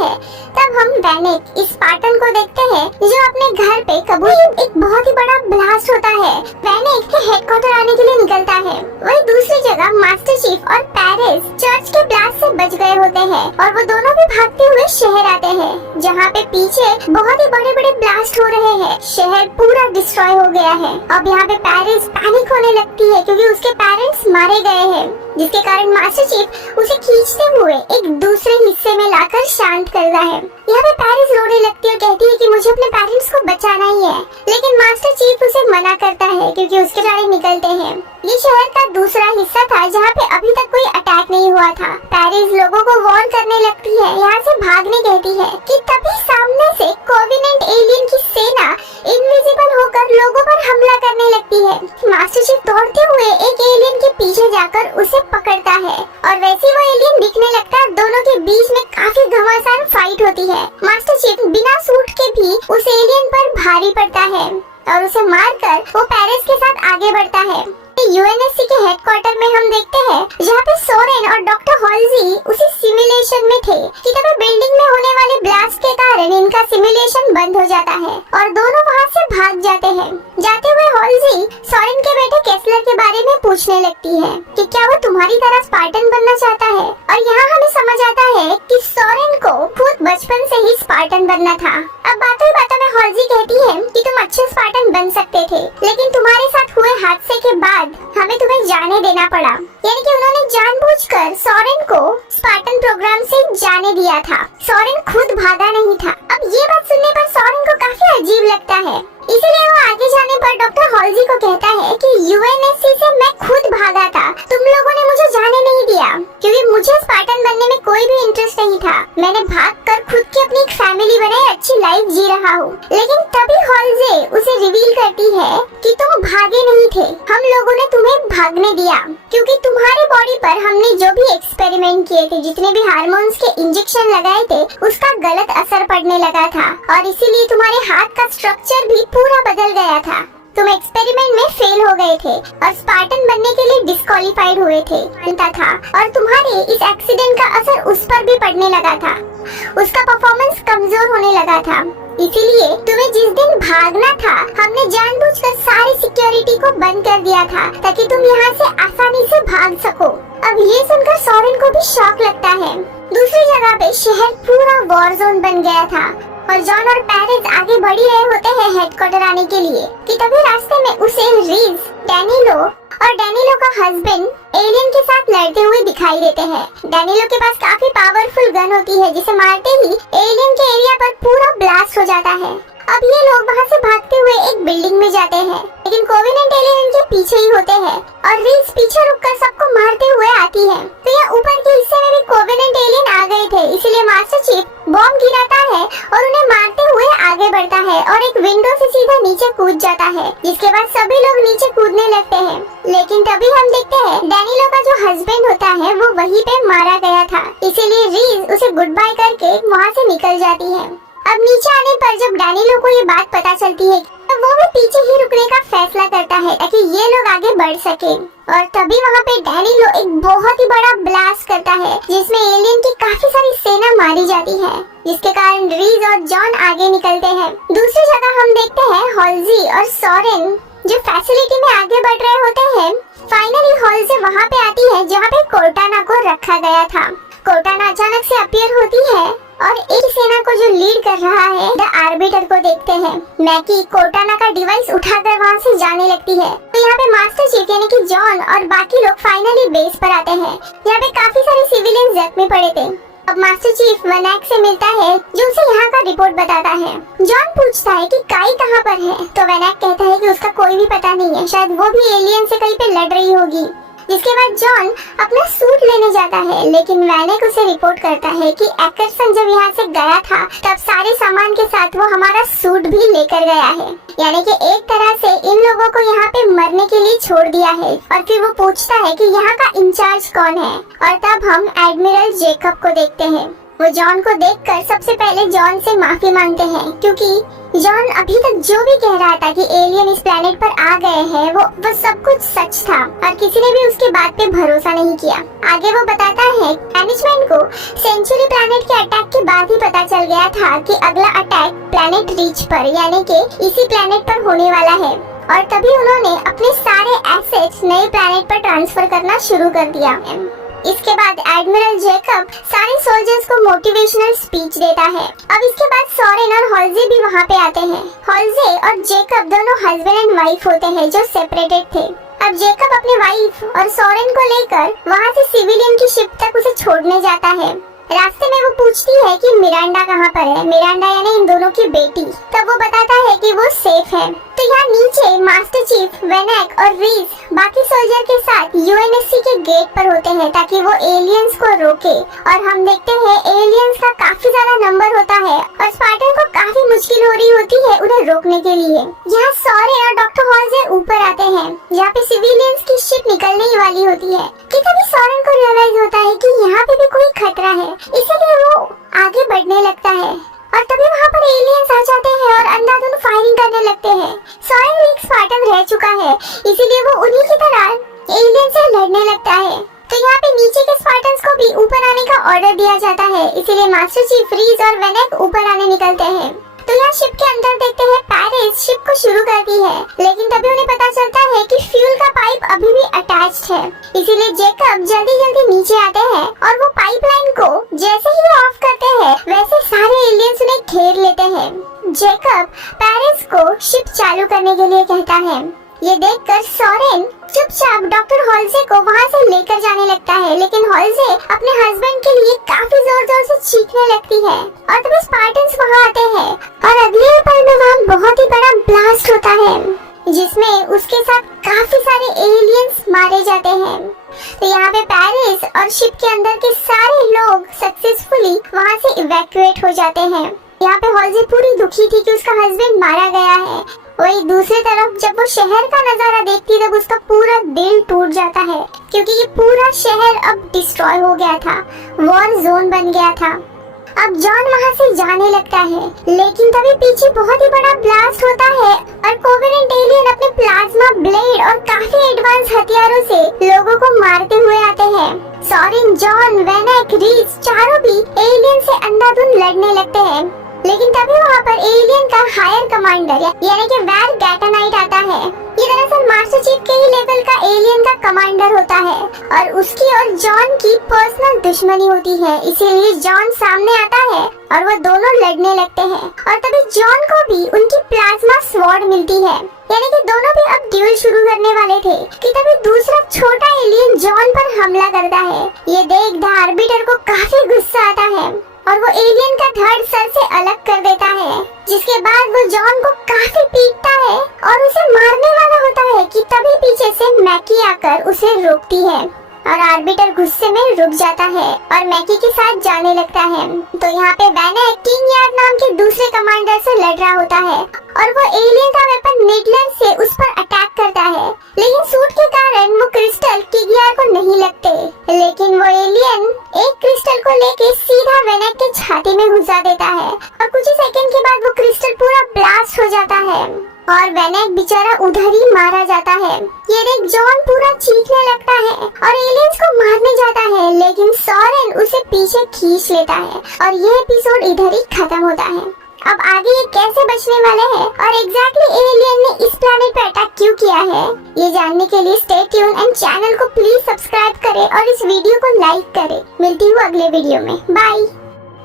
है तब हम वेनेक इस स्पार्टन को देखते हैं जो अपने घर पे कभी एक बहुत ही बड़ा ब्लास्ट होता है। वेनेक के हेडक्वार्टर आने के लिए निकलता है। वही दूसरी जगह मास्टर चीफ और पेरिस चर्च के ब्लास्ट से बच गए होते हैं और वो दोनों भी भागते हुए शहर आते हैं जहाँ पे पीछे बहुत ही बड़े बड़े ब्लास्ट हो रहे हैं। शहर पूरा डिस्ट्रॉय हो गया है। अब यहाँ पे पेरिस पैनिक होने लगती है क्योंकि उसके पेरेंट्स मारे गए हैं, जिसके कारण मास्टर चीफ उसे खींचते हुए एक दूसरे हिस्से में लाकर शांत करता है। यहाँ पे पेरिस रोने लगती है और कहती है कि मुझे अपने पेरेंट्स को बचाना ही है, लेकिन मास्टर चीफ उसे मना करता है क्योंकि उसके सारे निकलते हैं। ये शहर का दूसरा हिस्सा था जहाँ पे अभी तक कोई अटैक नहीं हुआ था। पेरिस लोगों को वार्न करने लगती है, यहाँ से भागने कहती है कि तभी सामने से कोवेनेंट एलियन की सेना इनविजिबल होकर लोगों पर हमला करने लगती है। मास्टर चीफ दौड़ते हुए एक एलियन के पीछे जाकर उसे पकड़ता है और वैसे वो एलियन दिखने लगता है। दोनों के बीच में काफी घमासान फाइट होती है। मास्टर चीफ बिना सूट के भी उस एलियन पर भारी पड़ता है और उसे मारकर वो पेरिस के साथ आगे बढ़ता है। यूएनएससी के हेडक्वार्टर में हम देखते हैं जहाँ पे सोरेन और डॉक्टर हॉल्जी उसी सिमुलेशन में थे कि तभी बिल्डिंग में होने वाले ब्लास्ट के कारण इनका सिमुलेशन बंद हो जाता है और दोनों वहाँ से भाग जाते हैं। जाते हुए हॉल्जी सोरेन के बेटे केस्लर के बारे में पूछने लगती है कि क्या वो तुम्हारी तरह स्पार्टन बनना चाहता है, और यहाँ हमें समझ आता है कि सोरेन को खुद बचपन से ही स्पार्टन बनना था। अब बातों ही बातों में हॉल्जी कहती है कि तुम अच्छे स्पार्टन बन सकते थे, लेकिन तुम्हारे साथ हुए हादसे के बाद हमें तुम्हें जाने देना पड़ा। यानी कि उन्होंने जानबूझकर सोरेन को स्पार्टन प्रोग्राम से जाने दिया था। सोरेन खुद भागा नहीं था। अब ये बात सुनने पर सोरेन को काफी अजीब लगता है, इसीलिए वो आगे जाने पर डॉक्टर हॉल्जी को कहता है कि यूएनएससी से मैं खुद भागा था, तुम लोगों ने मुझे जाने नहीं दिया क्योंकि मुझे स्पार्टन बनने में कोई भी इंटरेस्ट नहीं था। मैंने भागकर खुद की अपनी एक फैमिली बनाई, अच्छी लाइफ जी रहा हूँ। लेकिन तभी हॉल्जी उसे रिवील करती है कि तुम भागे नहीं थे, हम लोगों ने तुम्हें भागने दिया क्योंकि तुम्हारे बॉडी पर हमने जो भी एक्सपेरिमेंट किए थे, जितने भी हार्मोन्स के इंजेक्शन लगाए थे, उसका गलत असर पड़ने लगा था और इसीलिए तुम्हारे हाथ का स्ट्रक्चर भी पूरा बदल गया था। तुम एक्सपेरिमेंट में फेल हो गए थे और स्पार्टन बनने के लिए डिस्क्वालीफाइड हुए थे था और तुम्हारे इस एक्सीडेंट का असर उस पर भी पड़ने लगा था। उसका परफॉर्मेंस कमजोर होने लगा था, इसीलिए तुम्हें जिस दिन भागना था हमने जानबूझकर सारी सिक्योरिटी को बंद कर दिया था ताकि तुम यहाँ से आसानी से भाग सको। अब ये सुनकर सोरेन को भी शॉक लगता है। दूसरी जगह पे शहर पूरा वॉर जोन बन गया था और जॉन और पेरिस आगे बढ़ ही रहे होते हैं हेडक्वार्टर आने के लिए कि तभी रास्ते में उसे रीज, डैनिलो और डैनिलो का हस्बैंड एलियन के साथ लड़ते हुए दिखाई देते हैं। डैनिलो के पास काफी पावरफुल गन होती है जिसे मारते ही एलियन के एरिया पर पूरा ब्लास्ट हो जाता है। अब ये लोग वहाँ से भागते हुए एक बिल्डिंग में जाते हैं, लेकिन कोवेनेंट एलियन इनके पीछे ही होते हैं और रीज पीछे रुककर सबको मारते हुए आती है। तो यहाँ ऊपर के हिस्से में भी कोवेनेंट एलियन आ गए थे, इसीलिए मास्टर चीफ बॉम्ब गिराता है और उन्हें मारते हुए आगे बढ़ता है और एक विंडो से सीधा नीचे कूद जाता है, जिसके बाद सभी लोग नीचे कूदने लगते हैं। लेकिन तभी हम देखते हैं डैनिलो का जो हस्बैंड होता है वो वहीं पे मारा गया था, इसीलिए रीज उसे गुड बाय करके वहाँ से निकल जाती है। अब नीचे आने पर जब डैनिलो को ये बात पता चलती है तो वो भी पीछे ही रुकने का फैसला करता है ताकि ये लोग आगे बढ़ सके। और तभी वहाँ पे डैनिलो एक बहुत ही बड़ा ब्लास्ट करता है जिसमें एलियन की काफी सारी सेना मारी जाती है, जिसके कारण रीज और जॉन आगे निकलते हैं। दूसरी जगह हम देखते हैं हॉल्जी और सोरेन जो फैसिलिटी में आगे बढ़ रहे होते हैं। फाइनली हॉल्जी वहाँ पे आती है जहाँ पे कोर्टाना को रखा गया था। कोर्टाना अचानक से अपीयर होती है और एक सेना को जो लीड कर रहा है द आर्बिटर को देखते हैं। मैकी कोर्टाना का डिवाइस उठाकर वहाँ से जाने लगती है। तो यहाँ पे मास्टर चीफ यानी कि जॉन और बाकी लोग फाइनली बेस पर आते हैं। यहाँ पे काफी सारे सिविलियन जख्मी पड़े थे। अब मास्टर चीफ वेनेक से मिलता है जो उसे यहाँ का रिपोर्ट बताता है। जॉन पूछता है कि काई कहाँ पर है, तो वेनेक कहता है कि उसका कोई भी पता नहीं है, शायद वो भी एलियन से कहीं पे लड़ रही होगी। जिसके बाद जॉन अपना सूट लेने जाता है, लेकिन वेनेक उसे रिपोर्ट करता है कि एक्करसन जब यहाँ से गया था तब सारे सामान के साथ वो हमारा सूट भी लेकर गया है, यानी कि एक तरह से इन लोगों को यहाँ पे मरने के लिए छोड़ दिया है। और फिर वो पूछता है कि यहाँ का इंचार्ज कौन है, और तब हम एडमिरल जेकब को देखते हैं। वो जॉन को देखकर सबसे पहले जॉन से माफी मांगते हैं क्योंकि जॉन अभी तक जो भी कह रहा था कि एलियन इस प्लेनेट पर आ गए हैं वो सब कुछ सच था और किसी ने भी उसके बात पे भरोसा नहीं किया। आगे वो बताता है मैनेजमेंट को सेंचुरी प्लेनेट के अटैक के बाद ही पता पता चल गया था कि अगला अटैक प्लैनेट रीच पर यानी कि इसी प्लैनेट पर होने वाला है और तभी उन्होंने अपने सारे एसेट्स नए प्लैनेट पर ट्रांसफर करना शुरू कर दिया। इसके बाद एडमिरल जेकब सारे सोल्जर्स को मोटिवेशनल स्पीच देता है। अब इसके बाद सॉरेन और हॉल्जे भी वहाँ पे आते हैं। हॉल्जे और जेकब दोनों हस्बैंड एंड वाइफ होते हैं जो सेपरेटेड थे। अब जेकब अपने वाइफ और सॉरेन को लेकर वहाँ से सिविलियन की शिप तक उसे छोड़ने जाता है। रास्ते में वो पूछती है कि मिरांडा कहाँ पर है, मिरांडा यानी इन दोनों की बेटी। तब वो बताता है कि वो सेफ है। तो यहाँ नीचे मास्टर चीफ, वेनेक और रीज बाकी सोल्जर के साथ यूएनएससी के गेट पर होते हैं ताकि वो एलियंस को रोके। और हम देखते हैं एलियंस का काफी ज्यादा नंबर होता है और स्पार्टन को काफी मुश्किल हो रही होती है उन्हें रोकने के लिए। यहाँ सॉरेन और डॉक्टर हॉल्जे ऊपर आते हैं जहाँ पे सिविलियंस की शिप निकलने ही वाली होती है कि तभी सॉरेन को रियलाइज होता है कि यहाँ पे भी कोई खतरा है, इसलिए वो आगे बढ़ने लगता है। और तभी वहाँ पर एलियंस आ जाते हैं और अंधाधुंध फायरिंग करने लगते हैं। सॉरेन एक स्पार्टन रह चुका है इसीलिए वो उन्हीं की तरह एलियन से लड़ने लगता है। तो यहाँ पे नीचे के स्पार्टन्स को भी ऊपर आने का ऑर्डर दिया जाता है, इसीलिए मास्टर चीफ, रीज और वेनेक ऊपर आने निकलते हैं। तो यहाँ शिप के अंदर देखते हैं पैरिस शिप को शुरू करती है, लेकिन तभी उन्हें पता चलता है कि फ्यूल का पाइप अभी भी अटैच्ड है, इसीलिए जेकब जल्दी जल्दी नीचे आते हैं और वो पाइपलाइन को जैसे ही ऑफ करते हैं वैसे सारे एलियंस उन्हें घेर लेते हैं। जेकब पैरिस को शिप चालू करने के लिए कहता है। ये देखकर सॉरेन चुपचाप डॉक्टर हॉल्जे को वहाँ से लेकर जाने लगता है, लेकिन हॉल्जे अपने हस्बैंड के लिए काफी जोर जोर से चीखने लगती है और तभी स्पार्टन्स वहाँ आते हैं और अगले पल में वहाँ बहुत ही बड़ा ब्लास्ट होता है जिसमें उसके साथ काफी सारे एलियंस मारे जाते हैं। तो यहाँ पे पैरिस और शिप के अंदर के सारे लोग सक्सेसफुली वहाँ से इवैक्यूएट हो जाते हैं। यहाँ पे हॉल्जे पूरी दुखी थी कि उसका हस्बैंड मारा गया है। वही दूसरी तरफ जब वो शहर का नजारा देखती तब उसका पूरा दिल टूट जाता है क्योंकि ये पूरा शहर अब डिस्ट्रॉय हो गया था, वॉर जोन बन गया था। अब जॉन वहाँ से जाने लगता है, लेकिन तभी पीछे बहुत ही बड़ा ब्लास्ट होता है और कोवेनेंट एलियन अपने प्लाज्मा ब्लेड और काफी एडवांस हथियारों से लोगों को मारते हुए आते हैं। सॉरेन, जॉन, वेनेक, रीज चारों भी एलियन से अंधाधुंध लड़ने लगते हैं, लेकिन तभी वहाँ पर एलियन का हायर कमांडर यानी कि वैर गैटानाइट आता है। ये दरअसल मास्टर चीफ के ही लेवल का एलियन का कमांडर होता है और उसकी और जॉन की पर्सनल दुश्मनी होती है, इसीलिए जॉन सामने आता है और वो दोनों लड़ने लगते हैं। और तभी जॉन को भी उनकी प्लाज्मा स्वॉर्ड मिलती है, यानी कि दोनों भी अब ड्यूल शुरू करने वाले थे कि तभी दूसरा छोटा एलियन जॉन पर हमला करता है। ये देख द आर्बिटर को काफी गुस्सा आता है और वो एलियन का धड़ सर से अलग कर देता है, जिसके बाद वो जॉन को काफी पीटता है और उसे मारने वाला होता है कि तभी पीछे से मैकी आकर उसे रोकती है और आर्बिटर गुस्से में रुक जाता है और मैकी के साथ जाने लगता है। तो यहाँ पे वेनेक किंग यार्ड नाम के दूसरे कमांडर से लड़ रहा होता है और वो एलियन का वेपन मिडलैंड से उस पर अटैक करता है, लेकिन सूट के कारण वो क्रिस्टल किंग यार्ड को नहीं लगते, लेकिन वो एलियन एक क्रिस्टल को लेके सीधा वेनेक के छाती में घुसा देता है और कुछ ही सेकंड के बाद वो क्रिस्टल पूरा ब्लास्ट हो जाता है और वेनेक बेचारा उधर ही मारा जाता है। ये देख जॉन पूरा चीखने लगता है और एलियंस को मारने जाता है, लेकिन सॉरेन उसे पीछे खींच लेता है और ये एपिसोड इधर ही खत्म होता है। अब आगे ये कैसे बचने वाले हैं और एग्जैक्टली एलियन ने इस प्लैनेट पर अटैक क्यों किया है, ये जानने के लिए स्टे ट्यून एंड चैनल को प्लीज सब्सक्राइब करें और इस वीडियो को लाइक करें। मिलती हूँ अगले वीडियो में, बाय।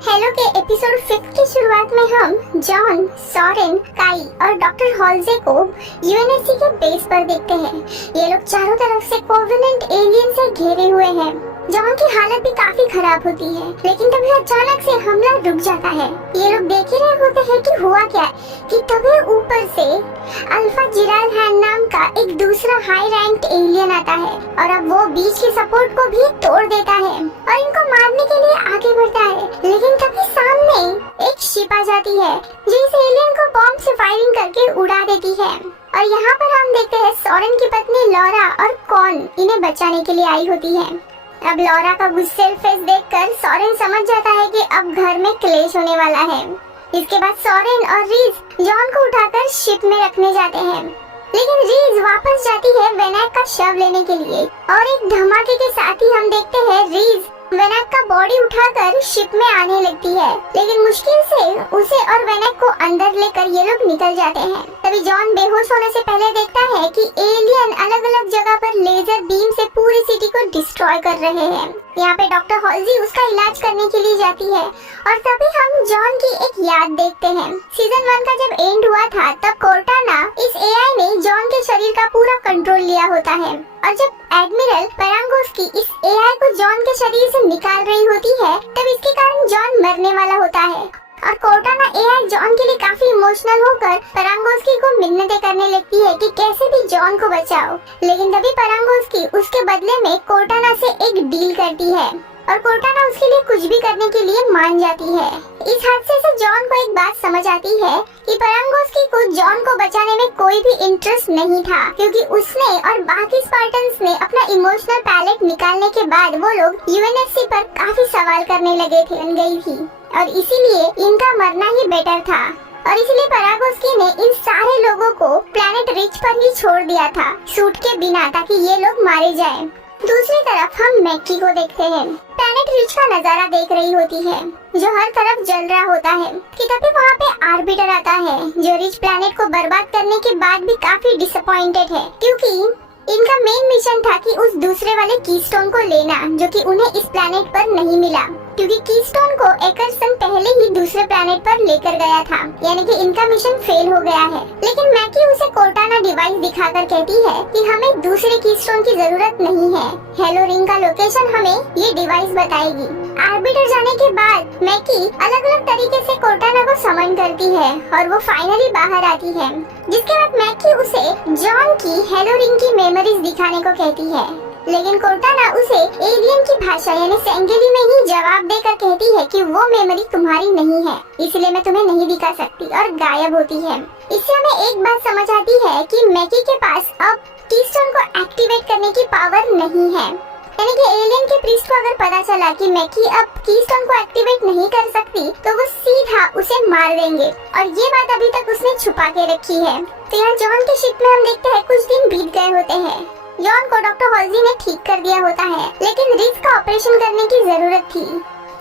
हेलो के एपिसोड 5 की शुरुआत में हम जॉन, सॉरेन, काई और डॉक्टर हॉल्जे को यूएनएससी के बेस पर देखते हैं। ये लोग चारों तरफ से कोवेनेंट एलियन से घेरे हुए हैं। जॉन की हालत भी काफी खराब होती है, लेकिन तभी अचानक से हमला रुक जाता है। ये लोग देख ही रहे होते हैं कि हुआ क्या है कि तभी ऊपर से अल्फा जिराल हैन नाम का एक दूसरा हाई रैंक्ड एलियन आता है और अब वो बीच के सपोर्ट को भी तोड़ देता है और इनको मारने के लिए आगे बढ़ता है, लेकिन तभी सामने एक शिप आ जाती है जो इस एलियन को बॉम्ब से फायरिंग करके उड़ा देती है। और यहाँ पर हम देखते हैं सॉरेन की पत्नी लॉरा और कॉन इन्हें बचाने के लिए आई होती है। अब लॉरा का गुस्सेल फेस देखकर सॉरेन समझ जाता है कि अब घर में क्लेश होने वाला है। इसके बाद सॉरेन और रीज जॉन को उठाकर शिप में रखने जाते हैं, लेकिन रीज वापस जाती है वेनेक का शव लेने के लिए और एक धमाके के साथ ही हम देखते हैं रीज वेनेक का बॉडी उठाकर शिप में आने लगती है, लेकिन मुश्किल से उसे और वेनेक को अंदर लेकर ये लोग निकल जाते हैं। तभी जॉन बेहोश होने से पहले देखता है कि एलियन अलग अलग जगह पर लेजर बीम से पूरी सिटी को डिस्ट्रॉय कर रहे हैं। यहाँ पे डॉक्टर हॉल्जी उसका इलाज करने के लिए जाती है और तभी हम जॉन की एक याद देखते हैं। सीजन 1 का जब एंड हुआ था तब कोर्टाना इस एआई ने जॉन के शरीर का पूरा कंट्रोल लिया होता है और जब एडमिरल पेरांगोस्की इस एआई को जॉन के शरीर से निकाल रही होती है तब इसके कारण जॉन मरने वाला होता है और कोर्टाना एआई जॉन के लिए काफी इमोशनल होकर पेरांगोस्की को मिन्नतें करने लगती है कि कैसे भी जॉन को बचाओ। लेकिन तभी पेरांगोस्की उसके बदले में कोर्टाना से एक डील करती है और कोर्टाना उसके लिए कुछ भी करने के लिए मान जाती है। इस हादसे से जॉन को एक बात समझ आती है कि पेरांगोस्की को जॉन को बचाने में कोई भी इंटरेस्ट नहीं था, क्योंकि उसने और बाकी स्पार्टन्स ने अपना इमोशनल पैलेट निकालने के बाद वो लोग यूएनएससी पर काफी सवाल करने लगे थे गई थी और इसीलिए इनका मरना ही बेटर था और इसलिए पेरांगोस्की ने इन सारे लोगों को प्लैनेट रिच पर ही छोड़ दिया था सूट के बिना, ताकि ये लोग मारे जाएं। दूसरी तरफ हम मैकी को देखते हैं। प्लैनेट रिच का नजारा देख रही होती है जो हर तरफ जल रहा होता है कि तभी वहाँ पे आर्बिटर आता है जो रिच प्लैनेट को बर्बाद करने के बाद भी काफी डिसअपॉइंटेड है, क्योंकि इनका मेन मिशन था कि उस दूसरे वाले कीस्टोन को लेना जो कि उन्हें इस प्लैनेट पर नहीं मिला, क्योंकि कीस्टोन को एकरसन पहले ही दूसरे प्लैनेट पर लेकर गया था, यानी कि इनका मिशन फेल हो गया है। लेकिन मैकी उसे कोर्टाना डिवाइस दिखाकर कहती है कि हमें दूसरे कीस्टोन की जरूरत नहीं है, हेलो रिंग का लोकेशन हमें ये डिवाइस बताएगी। आर्बिटर जाने के बाद मैकी अलग अलग तरीके से कोर्टाना को समन करती है और वो फाइनली बाहर आती है, जिसके बाद मैकी उसे जॉन की हेलो रिंग की मेमोरीज दिखाने को कहती है। लेकिन कोर्टाना उसे एलियन की भाषा यानी सेंगेली में ही जवाब देकर कहती है कि वो मेमोरी तुम्हारी नहीं है, इसलिए मैं तुम्हें नहीं दिखा सकती और गायब होती है। इससे हमें एक बात समझ आती है कि मैकी के पास अब कीस्टोन को एक्टिवेट करने की पावर नहीं है, यानी कि एलियन के प्रीस्ट को अगर पता चला कि मैकी अब कीस्टोन को एक्टिवेट नहीं कर सकती तो वो सीधा उसे मार देंगे और ये बात अभी तक उसने छुपा के रखी है। तो यहाँ जॉन के शिप में हम देखते हैं कुछ दिन बीत गए होते हैं। जॉन को डॉक्टर हॉल्जी ने ठीक कर दिया होता है, लेकिन रिज का ऑपरेशन करने की जरूरत थी,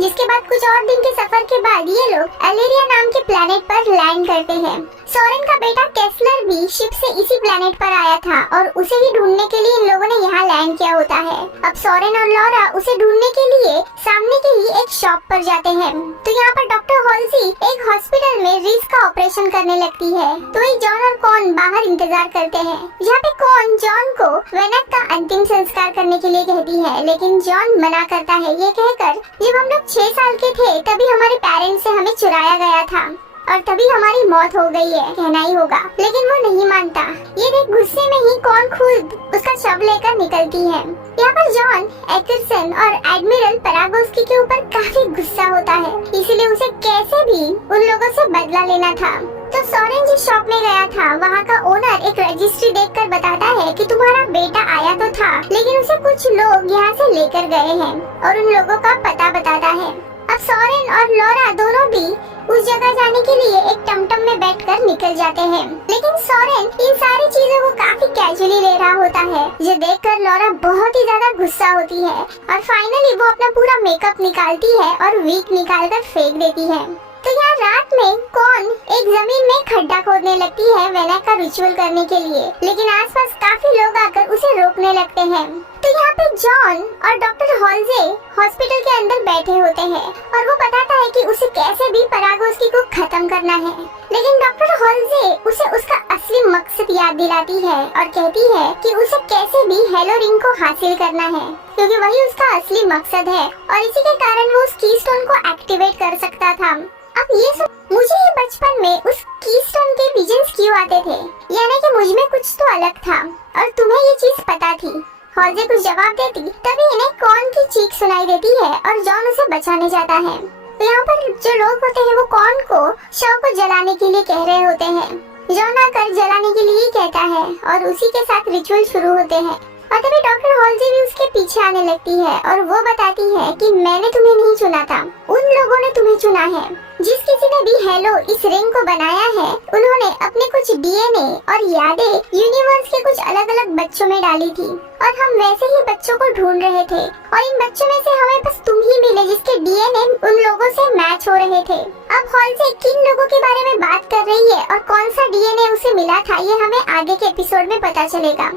जिसके बाद कुछ और दिन के सफर के बाद ये लोग एलेरिया नाम के प्लैनेट पर लैंड करते हैं। सोरेन का बेटा केस्लर भी शिप से इसी प्लैनेट पर आया था और उसे ही ढूंढने के लिए इन लोगों ने यहाँ लैंड किया होता है। अब सोरेन और लॉरा उसे ढूंढने के लिए सामने के ही एक शॉप पर जाते हैं। तो यहाँ पर डॉक्टर हॉल्जी एक हॉस्पिटल में रिज का ऑपरेशन करने लगती है, तो वही जॉन और कॉन बाहर इंतजार करते हैं। यहाँ पे कॉन जॉन को वेनेक का अंतिम संस्कार करने के लिए कहती है, लेकिन जॉन मना करता है, ये कहकर जब हम लोग 6 साल के थे तभी हमारे पेरेंट्स से हमें चुराया गया था और तभी हमारी मौत हो गई है, कहना ही होगा। लेकिन वो नहीं मानता। ये देख गुस्से में ही कॉन खुद उसका शव लेकर निकलती है। यहाँ पर जॉन एकरसन और एडमिरल पेरांगोस्की के ऊपर काफी गुस्सा होता है, इसलिए उसे कैसे भी उन लोगों से बदला लेना था। तो सोरेन जिस शॉप में गया था वहाँ का ओनर एक रजिस्ट्री देखकर बताता है कि तुम्हारा बेटा आया तो था, लेकिन उसे कुछ लोग यहाँ से लेकर गए हैं और उन लोगों का पता बताता है। अब सोरेन और लॉरा दोनों भी उस जगह जाने के लिए एक टमटम में बैठकर निकल जाते हैं, लेकिन सोरेन इन सारी चीजों को काफी कैजुअली ले रहा होता है, जो देखकर लॉरा बहुत ही ज्यादा गुस्सा होती है और फाइनली वो अपना पूरा मेकअप निकालती है और वीक निकालकर फेंक देती है। तो यहाँ रात में कॉन एक जमीन में खड्डा खोदने लगती है वेनेक का रिचुअल करने के लिए, लेकिन आसपास काफी लोग आकर उसे रोकने लगते हैं। तो यहाँ पे जॉन और डॉक्टर हॉल्जे हॉस्पिटल के अंदर बैठे होते हैं और वो बताता है कि उसे कैसे भी पेरांगोस्की को खत्म करना है, लेकिन डॉक्टर हॉल्जे उसे उसका असली मकसद याद दिलाती है और कहती है कि उसे कैसे भी हेलो रिंग को हासिल करना है, क्योंकि वही उसका असली मकसद है और इसी के कारण वो उस कीस्टोन को एक्टिवेट कर सकता था। अब ये मुझे ये बचपन में उस कीस्टोन के विजन्स क्यों आते थे, यानी कि मुझ में कुछ तो अलग था और तुम्हें ये चीज पता थी। हॉल्जे कुछ जवाब देती तभी इन्हें कॉन की चीख सुनाई देती है और जॉन उसे बचाने जाता है। तो यहाँ पर जो लोग होते हैं वो कॉन को शव को जलाने के लिए कह रहे होते हैं। जॉन आकर जलाने के लिए कहता है और उसी के साथ रिचुअल शुरू होते हैं और तभी डॉक्टर हॉल्जे भी उसके पीछे आने लगती है और वो बताती है कि मैंने तुम्हें नहीं चुना था, उन लोगों ने तुम्हें चुना है। जिस किसी ने भी हेलो इस रिंग को बनाया है उन्होंने अपने कुछ डीएनए और यादें यूनिवर्स के कुछ अलग अलग बच्चों में डाली थी और हम वैसे ही बच्चों को ढूंढ रहे थे और इन बच्चों में से हमें बस तुम ही मिले जिसके डीएनए उन लोगों से मैच हो रहे थे। अब हॉल किन लोगों के बारे में बात कर रही है और कौन सा डीएनए उसे मिला था, ये हमें आगे के एपिसोड में पता चलेगा।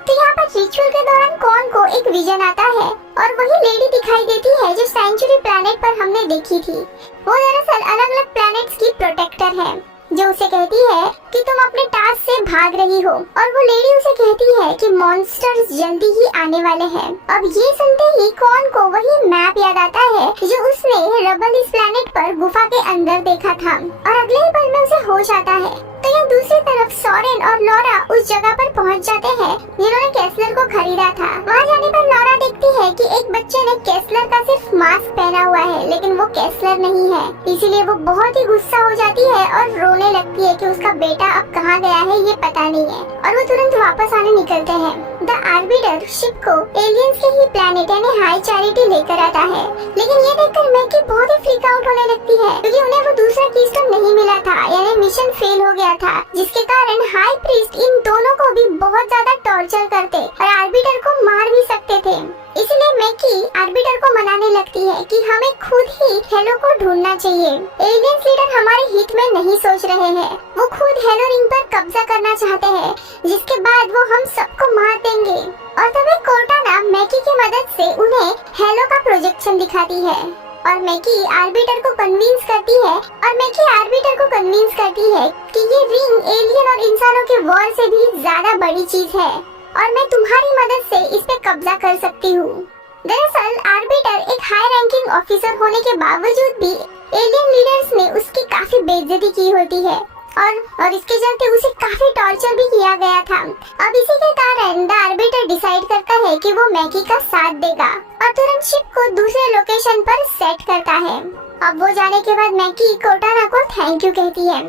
तो यहाँ पर रिचुअल के दौरान कॉर्न को एक विजन आता है और वही लेडी दिखाई देती है जो सेंचुरी प्लैनेट पर हमने देखी थी। वो दरअसल अलग अलग प्लैनेट्स की प्रोटेक्टर है जो उसे कहती है कि तुम अपने टास्क से भाग रही हो, और वो लेडी उसे कहती है कि मॉन्स्टर्स जल्दी ही आने वाले हैं। अब ये सुनते ही कॉर्न को वही मैप याद आता है जो उसने रबल इस प्लैनेट पर गुफा के अंदर देखा था और अगले ही पल में उसे होश आता है। तो यहाँ दूसरी तरफ सोरेन और लॉरा उस जगह पर पहुँच जाते हैं जिन्होंने केस्लर को खरीदा था। वहाँ जाने पर लॉरा देखती है कि एक बच्चे ने केस्लर का सिर्फ मास्क पहना हुआ है, लेकिन वो केस्लर नहीं है। इसीलिए वो बहुत ही गुस्सा हो जाती है और रोने लगती है कि उसका बेटा अब कहाँ गया है ये पता नहीं है, और वो तुरंत वापस आने निकलते हैं। द आर्बिटर शिप को एलियंस के ही प्लैनेट यानी हाई चैरिटी लेकर आता है, लेकिन ये देखकर मैकी बहुत ही फ्रीक आउट होने लगती है क्योंकि उन्हें वो दूसरा कीस्टोन नहीं मिला था, यानी मिशन फेल हो गया था, जिसके कारण हाई प्रीस्ट इन दोनों को भी बहुत ज्यादा टॉर्चर करते और आर्बिटर को मार भी सकते थे। इसलिए मैकी आर्बिटर को मनाने लगती है कि हमें खुद ही हेलो को ढूंढना चाहिए। एलियंस लीडर हमारे हित में नहीं सोच रहे हैं, वो खुद हेलो रिंग पर कब्जा करना चाहते हैं, जिसके बाद वो हम सबको मार देंगे। और तभी कोर्टाना मैकी की मदद से उन्हें हेलो का प्रोजेक्शन दिखाती है और मैकी आर्बिटर को कन्विंस करती है कि ये रिंग एलियन और इंसानों के वॉर से भी ज्यादा बड़ी चीज है और मैं तुम्हारी मदद से इस पे कब्जा कर सकती हूँ। दरअसल आर्बिटर एक हाई रैंकिंग ऑफिसर होने के बावजूद भी एलियन लीडर्स ने उसकी काफी बेइज्जती की होती है और इसके चलते उसे काफी टॉर्चर भी किया गया था। अब इसी के कारण द आर्बिटर डिसाइड करता है कि वो मैकी का साथ देगा और तुरंत शिप को दूसरे लोकेशन पर सेट करता है। अब वो जाने के बाद मैकी कोर्टाना को थैंक यू कहती है।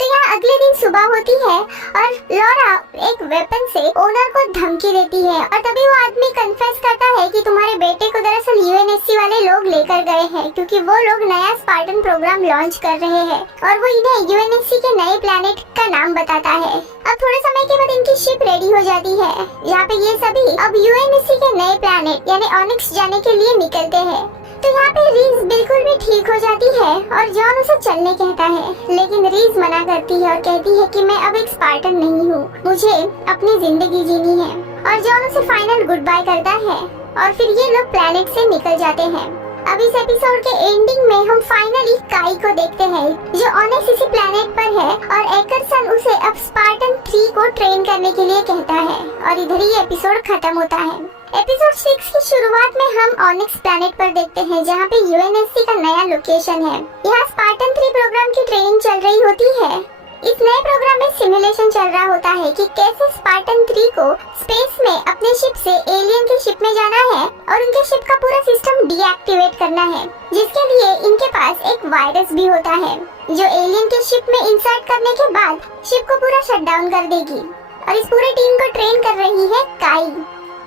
तो यहाँ अगले दिन सुबह होती है और लॉरा एक वेपन से ओनर को धमकी देती है और तभी वो आदमी कन्फेस करता है कि तुम्हारे बेटे को दरअसल यूएनएससी वाले लोग लेकर गए हैं क्योंकि वो लोग नया स्पार्टन प्रोग्राम लॉन्च कर रहे हैं और वो इन्हें यूएनएससी के नए प्लैनेट का नाम बताता है। अब थोड़े समय के बाद इनकी शिप रेडी हो जाती है यहाँ पे ये सभी अब यूएनएससी के नए प्लैनेट यानी ऑनिक्स जाने के लिए निकलते हैं। तो यहाँ पे रीज बिल्कुल भी ठीक हो जाती है और जॉन उसे चलने कहता है, लेकिन रीज मना करती है और कहती है कि मैं अब एक स्पार्टन नहीं हूँ, मुझे अपनी जिंदगी जीनी है। और जॉन उसे फाइनल गुड बाय करता है और फिर ये लोग प्लैनेट से निकल जाते हैं। अब इस एपिसोड के एंडिंग में हम फाइनली काई को देखते हैं जो ऑनिक्स इसी प्लैनेट पर है और एकरसन उसे अब स्पार्टन 3 को ट्रेन करने के लिए कहता है और इधर ही एपिसोड खत्म होता है। एपिसोड 6 की शुरुआत में हम ऑनिक्स प्लैनेट पर देखते हैं जहाँ पे यूएनएससी का नया लोकेशन है। यहाँ स्पार्टन 3 प्रोग्राम की ट्रेनिंग चल रही होती है। इस नए प्रोग्राम में सिमुलेशन चल रहा होता है कि कैसे स्पार्टन 3 को स्पेस में अपने शिप से एलियन की शिप में जाना है और उनके शिप का पूरा सिस्टम डीएक्टिवेट करना है, जिसके लिए इनके पास एक वायरस भी होता है जो एलियन के शिप में इंसर्ट करने के बाद शिप को पूरा शट डाउन कर देगी। और इस पूरी टीम को ट्रेन कर रही है काई।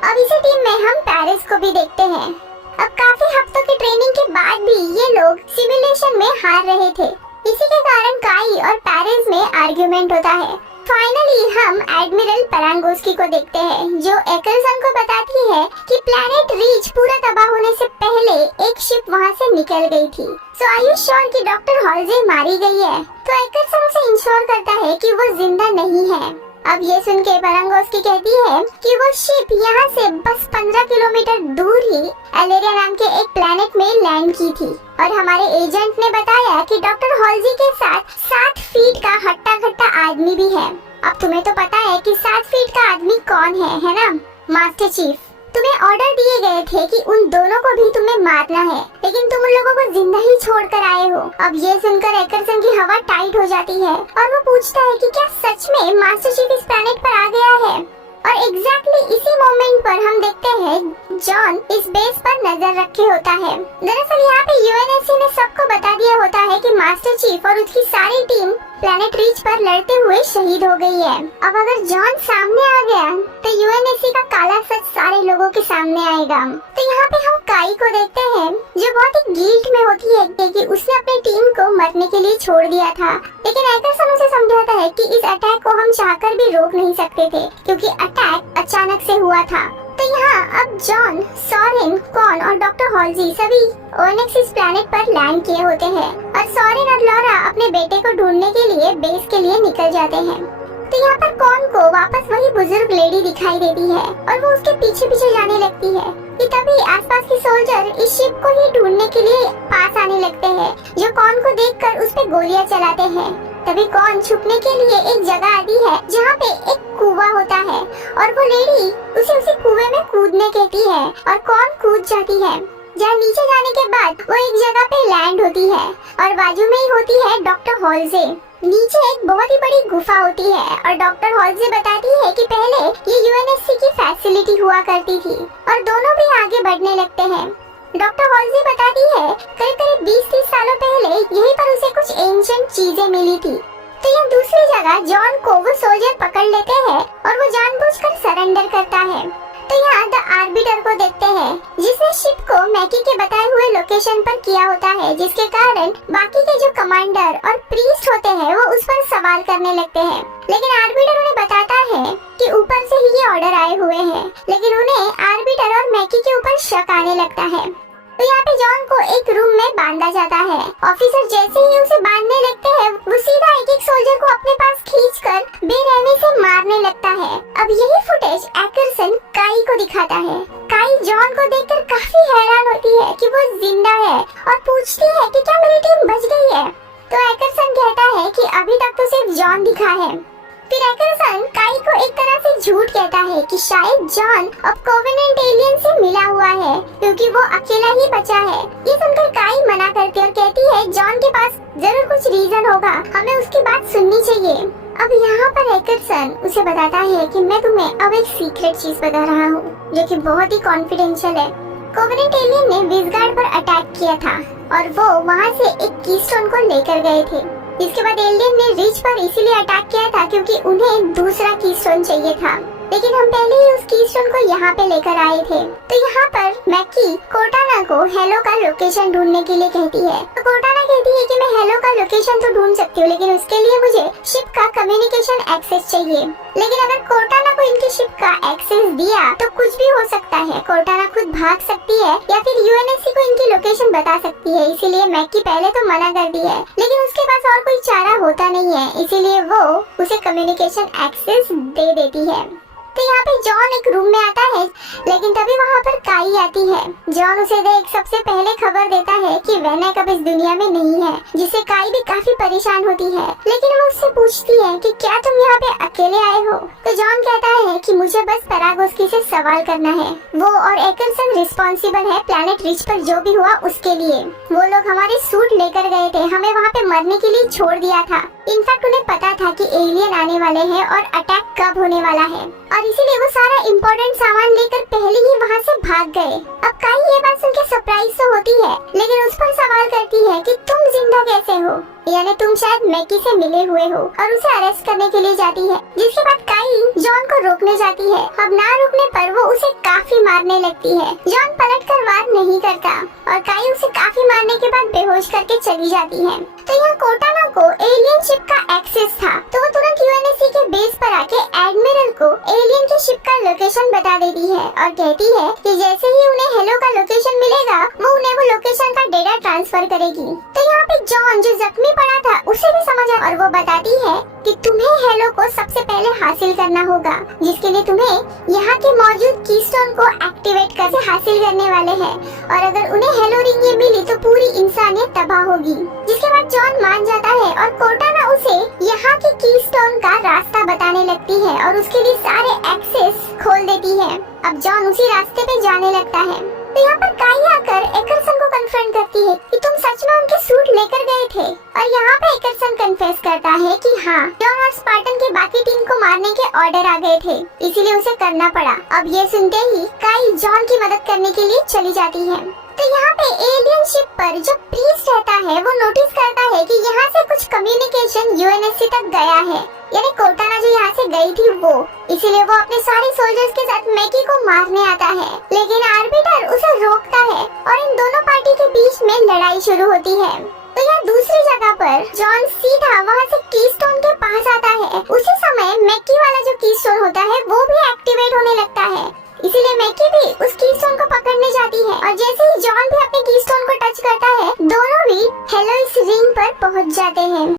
अब इसी टीम में हम पेरिस को भी देखते हैं। अब काफी हफ्तों की ट्रेनिंग के बाद भी ये लोग सिमुलेशन में हार रहे थे, इसी के कारण काई और पेरिस में आर्गुमेंट होता है। फाइनली हम एडमिरल पेरांगोस्की को देखते हैं जो एकरसन को बताती है कि प्लैनेट रीच पूरा तबाह होने से पहले एक शिप वहां से निकल गई थी। सो आर यू श्योर कि डॉक्टर हॉलजे मारी गई है? तो एकरसन उसे इंश्योर करता है कि वो जिंदा नहीं है। अब ये सुन के पेरांगोस्की कहती है कि वो शिप यहाँ से बस 15 किलोमीटर दूर ही एलेरिया नाम के एक प्लैनेट में लैंड की थी और हमारे एजेंट ने बताया कि डॉक्टर हॉलजी के साथ 7 फीट का हट्टा कट्टा आदमी भी है। अब तुम्हें तो पता है कि 7 फीट का आदमी कौन है ना? Master chief. तुम्हें ऑर्डर दिए गए थे कि उन दोनों को भी तुम्हें मारना है, लेकिन तुम उन लोगों को जिंदा ही छोड़ कर आए हो। अब ये सुनकर एकरसन की हवा टाइट हो जाती है और वो पूछता है कि क्या सच में मास्टर चीफ इस प्लैनेट पर आ गया है? और एग्जैक्टली इसी मोमेंट पर हम देखते हैं जॉन इस बेस पर नजर रखे होता है। दरअसल यहाँ पे यूएनएससी ने सबको बता दिया होता है कि मास्टर चीफ और उसकी सारी टीम प्लैनेट रीच पर लड़ते हुए शहीद हो गई है। अब अगर जॉन सामने आ गया तो यूएनएससी का काला सच सारे लोगों के सामने आएगा। तो यहाँ पे हम काई को देखते हैं जो बहुत ही गिल्ट में होती है कि उसने अपनी टीम को मरने के लिए छोड़ दिया था, लेकिन एकरसन उसे समझाता है कि इस अटैक को हम चाहकर भी रोक नहीं सकते थे क्योंकि अटैक अचानक से हुआ था। तो यहाँ अब जॉन, सॉरेन, कॉन और डॉक्टर हॉल्जी सभी ओएनएक्सिस प्लैनेट पर लैंड किए होते हैं और सॉरेन और लॉरा अपने बेटे को ढूंढने के लिए बेस के लिए निकल जाते हैं। तो यहाँ पर कॉन को वापस वही बुजुर्ग लेडी दिखाई देती है और वो उसके पीछे पीछे जाने लगती है कि तभी आसपास के सोल्जर इस शिप को ही ढूंढने के लिए पास आने लगते हैं, जो कॉन को देखकर उस पे गोलियां चलाते हैं। तभी कॉन छुपने के लिए एक जगह आती है जहाँ पे एक कुआं होता है और वो लेडी उसे कुएं में कूदने कहती है और कॉन कूद जाती है, जहाँ नीचे जाने के बाद वो एक जगह पे लैंड होती है और बाजू में ही होती है डॉक्टर हॉल्जे। नीचे एक बहुत ही बड़ी गुफा होती है और डॉक्टर हॉल्जे बताती है कि पहले ये यूएनएससी की फैसिलिटी हुआ करती थी और दोनों भी आगे बढ़ने लगते हैं। डॉक्टर हॉल्जे बताती है करीब 20-30 सालों पहले यहीं पर उसे कुछ एंशिएंट चीजें मिली थी। तो यह दूसरी जगह जॉन को वो सोल्जर पकड़ लेते हैं और वो जानबूझकर सरेंडर करता है। तो यहाँ द आर्बिटर को देखते हैं जिसने शिप को मैकी के बताए हुए लोकेशन पर किया होता है, जिसके कारण बाकी के जो कमांडर और प्रीस्ट होते हैं वो उस पर सवाल करने लगते हैं। लेकिन आर्बिटर उन्हें बताता है कि ऊपर से ही ये ऑर्डर आए हुए हैं, लेकिन उन्हें आर्बिटर और मैकी के ऊपर शक आने लगता है। तो यहाँ पे जॉन को एक रूम में बांधा जाता है। ऑफिसर जैसे ही उसे बांधने लगते हैं वो सीधा एक सोल्जर को अपने पास खींचकर बेरहमी से मारने लगता है। अब यही फुटेज एक्करसन काई को दिखाता है। काई जॉन को देखकर काफी हैरान होती है कि वो जिंदा है और पूछती है कि क्या मेरी टीम बच गई है। तो एक्करसन कहता है कि अभी तक तो सिर्फ जॉन दिखा है। फिर एक्करसन काई को एक तरह से झूठ कहता है कि शायद जॉन अब कोवेनेंट एलियन से मिला हुआ है क्योंकि वो अकेला ही बचा है। ये सुनकर काई मना करती है और कहती है जॉन के पास जरूर कुछ रीजन होगा, हमें उसकी बात सुननी चाहिए। अब यहाँ पर एक्करसन उसे बताता है कि मैं तुम्हें अब एक सीक्रेट चीज बता रहा हूँ जो कि बहुत ही कॉन्फिडेंशियल है। कोवेनेंट एलियन ने विज़गार्ड पर अटैक किया था और वो वहाँ से एक कीस्टोन को लेकर गए थे। इसके बाद एलियन ने रिच पर इसीलिए अटैक किया था क्योंकि उन्हें दूसरा कीस्टोन चाहिए था, लेकिन हम पहले ही उस कीस्टोन को यहाँ पे लेकर आए थे। तो यहाँ पर मैकी कोर्टाना को हेलो का लोकेशन ढूंढने के लिए कहती है। तो कोर्टाना कहती है कि मैं हेलो का लोकेशन तो ढूंढ सकती हूँ, लेकिन उसके लिए मुझे शिप का कम्युनिकेशन एक्सेस चाहिए। लेकिन अगर कोर्टाना को इनकी शिप का एक्सेस दिया तो कुछ भी हो सकता है। कोर्टाना खुद भाग सकती है या फिर यूएनएससी को इनकी लोकेशन बता सकती है। इसीलिए मैकी पहले तो मना कर दी है, लेकिन उसके पास और कोई चारा होता नहीं है, इसीलिए वो उसे कम्युनिकेशन एक्सेस दे देती है। तो यहाँ पे जॉन एक रूम में आता है, लेकिन तभी वहाँ पर काई आती है। जॉन उसे देख सबसे पहले खबर देता है कि वेनेक अब इस दुनिया में नहीं है, जिससे काई भी काफी परेशान होती है। लेकिन वो उससे पूछती है कि क्या तुम यहाँ पे अकेले आए हो। तो जॉन कहता है कि मुझे बस पैरागोस्की से सवाल करना है। वो और एक्करसन रिस्पॉन्सिबल है प्लैनेट रिच पर जो भी हुआ उसके लिए। वो लोग हमारे सूट लेकर गए थे, हमें वहाँ पे मरने के लिए छोड़ दिया था। इनफैक्ट उन्हें पता था कि एलियन आने वाले हैं और अटैक कब होने वाला है, और इसीलिए वो सारा इम्पोर्टेंट सामान लेकर पहले ही वहाँ से भाग गए। अब काई ये बात सुनकर सरप्राइज तो होती है, लेकिन उस पर सवाल करती है कि तुम जिंदा कैसे हो, यानी तुम शायद मैकी से मिले हुए हो, और उसे अरेस्ट करने के लिए जाती है। जिसके बाद काई जॉन को रोकने जाती है। अब ना रुकने पर वो उसे काफी मारने लगती है। जॉन पलटकर वार नहीं करता और काई उसे काफी मारने के बाद बेहोश करके चली जाती है। तो यहाँ कोर्टाना को एलियन शिप का एक्सेस था, तो वो तुरंत यूएनएससी के बेस पर आके एडमिरल को एलियन की शिप का लोकेशन बता देती है और कहती है कि जैसे ही उन्हें हेलो का लोकेशन मिलेगा वो उन्हें वो लोकेशन का डेटा ट्रांसफर करेगी। तो यहाँ पे जॉन जो जख्मी पड़ा था उसे भी समझ आया और वो बताती है कि तुम्हें हेलो को सबसे पहले हासिल करना होगा, जिसके लिए तुम्हें यहाँ के मौजूद कीस्टोन को एक्टिवेट करके हासिल करने वाले हैं, और अगर उन्हें हेलो रिंग ये मिली तो पूरी इंसानियत तबाह होगी। जिसके बाद जॉन मान जाता है और कोर्टाना उसे यहाँ के कीस्टोन का रास्ता बताने लगती है और उसके लिए सारे एक्सेस खोल देती है। अब जॉन उसी रास्ते पे जाने लगता है। तो यहाँ पर काई आकर एक्करसन को कन्फ्रंट करती है कि तुम सच में उनके सूट लेकर गए थे, और यहाँ पे एक्करसन कन्फेस करता है कि हाँ, जॉन और स्पार्टन के बाकी टीम को मारने के ऑर्डर आ गए थे, इसीलिए उसे करना पड़ा। अब ये सुनते ही काई जॉन की मदद करने के लिए चली जाती है। तो यहाँ पे एलियन शिप पर जो प्रीस्ट रहता है वो नोटिस करता है कि यहाँ से कुछ कम्युनिकेशन यूएनएससी तक गया है, यानी कोर्टाना जो यहाँ से गई थी वो, इसीलिए वो अपने सारे सोल्जर्स के साथ मैकी को मारने आता है। लेकिन आर्बिटर उसे रोकता है और इन दोनों पार्टी के बीच में लड़ाई शुरू होती है। तो यहाँ दूसरी जगह पर जॉन सीधा वहाँ से कीस्टोन के पास आता है। उसी समय मैकी वाला जो कीस्टोन होता है वो भी एक्टिवेट होने लगता है, इसीलिए मैकी जाते हैं।